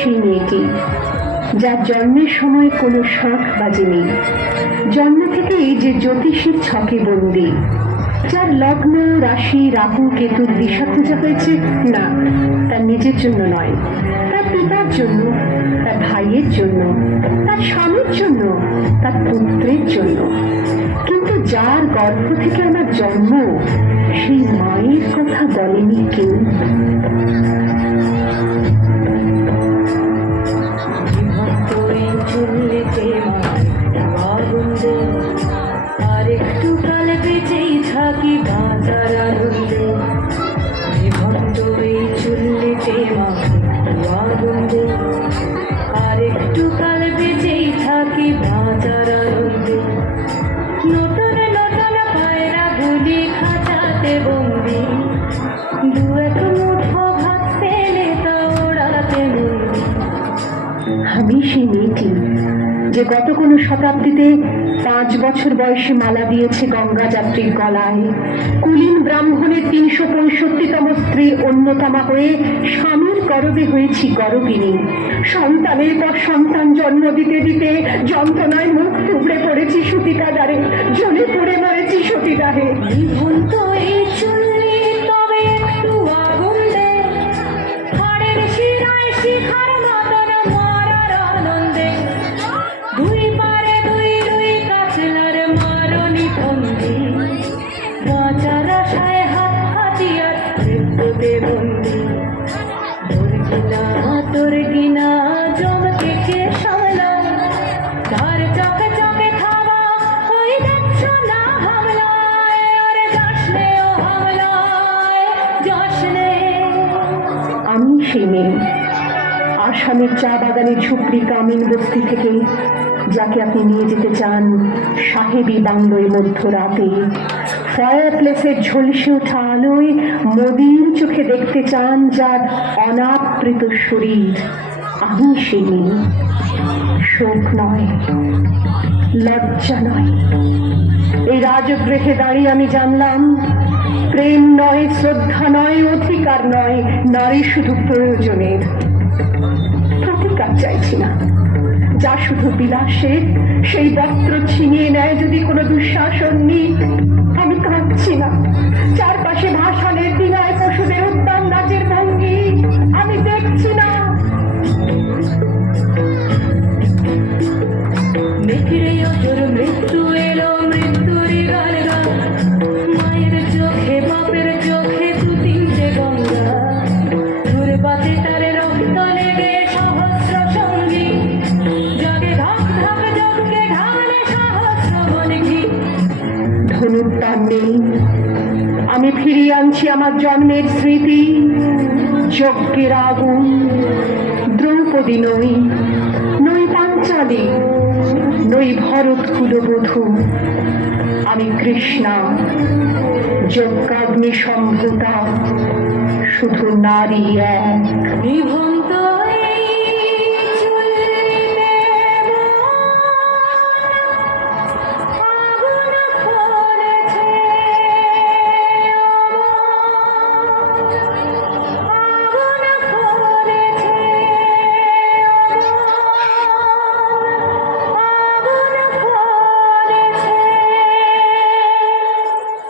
সেই মেয়েটি যার জন্মের সময় কোনো শখ বাজেনি, জন্ম থেকেই যে জ্যোতিষীর ছকে বন্দী, যার লগ্ন রাশি রাহু কেতুর দিশা খোঁজা হয়েছে না তার নিজের জন্য নয়, তার পিতার জন্য, তার ভাইয়ের জন্য, তার স্বামীর জন্য, তার পুত্রের জন্য। কিন্তু যার গর্ভ থেকে আমার জন্ম সেই মায়ের কথা বলেনি কেউ। আর একটু কাল বেঁচেই থাকি বাঁচার আনন্দে, বিভক্ত এই চুল্লিতে মাখি আগুন্দে। আর একটু কাল বেঁচেই থাকি বাঁচার আনন্দে, নতুন নতুন পায়রা গুলি খাঁচাতে বন্দি, দু এক মুঠো ভাত পেলে তা ওড়াতে বন্দি। আমি সেই মেয়েটি যে গত কোনো শতাব্দীতে 5 বছর বয়সে মালা দিয়েছে গঙ্গা যাত্রীর গলায়, কুলীন ব্রাহ্মণের 365তম স্ত্রীর অন্যতমা হয়ে স্বামীর গর্ভে হয়েছি গর্ভিণী। সন্তানের পর সন্তান জন্ম দিতে দিতে যন্ত্রণায় মুখ টুকরে পড়েছি সতীকাদারে, জ্বলে পড়ে মরেছি সতীদাহে। নিভন্ত এই চুল্লি তবে একটু আগুন দে, হাড়ের শিরায় শিখার মতন মারার আনন্দে, দুই পারে দুই দুই কাতলার মারণি ফন্দি, বাঁচার আশায় হাত হাতিয়ার মৃত্যুতে বন্দি। তোর কিনা জমকে কে সামলায়, তার চকে চকে খাওয়া ওই দেখছো না হামলায়, আরে যাসনে ও হামলায় যাসনে। আমি সেই মেয়ে, আসামের চা বাগানের ঝুপড়ি কামিন বস্তি থেকে যাকে আপনি নিয়ে যেতে চান সাহেবী বাংলোয় মধ্যরাতে, ফায়ার প্লেসের ঝলসে ওঠা আলোয় মদির চোখে দেখতে চান যার অনাবৃত শরীর। আমি সেই মেয়ে, শোক নয়, লজ্জা নয়। এই রাজগৃহে দাঁড়িয়ে আমি জানলাম প্রেম নয়, শ্রদ্ধা নয়, অধিকার নয়, নারী শুধু প্রয়োজনের। প্রতিকার চাইছি না, যা শুধু বিলাসের, সেই বস্ত্র ছিনিয়ে নেয় যদি কোনো দুঃশাসন নিক। আমি কাঁদছি না, চারপাশে ভাসানের দিনায় পশুদের উদ্যান নাচের ভঙ্গি আমি দেখছি না। মেঘরে তোর মৃত্যু এলো, মৃত্যুরই গান গা, মায়ের চোখে বাপের চোখে দু তিনটে গঙ্গা, দুর্বাতে তার রক্ত লেগে সহস্র সঙ্গী, জগে ধক ধক যজ্ঞে ঢালে সহস্র বনঘি। ধনুর তার নেই, আমি ফিরিয়ে আনছি আমার জন্মের স্মৃতি, যজ্ঞের আগুন। দ্রৌপদী নই, নই পাঞ্চালী, নই ভরত কুলবধূ, আমি কৃষ্ণা, যজ্ঞাগ্নি সম্ভূতা, শুধু নারী এক। নিভন্ত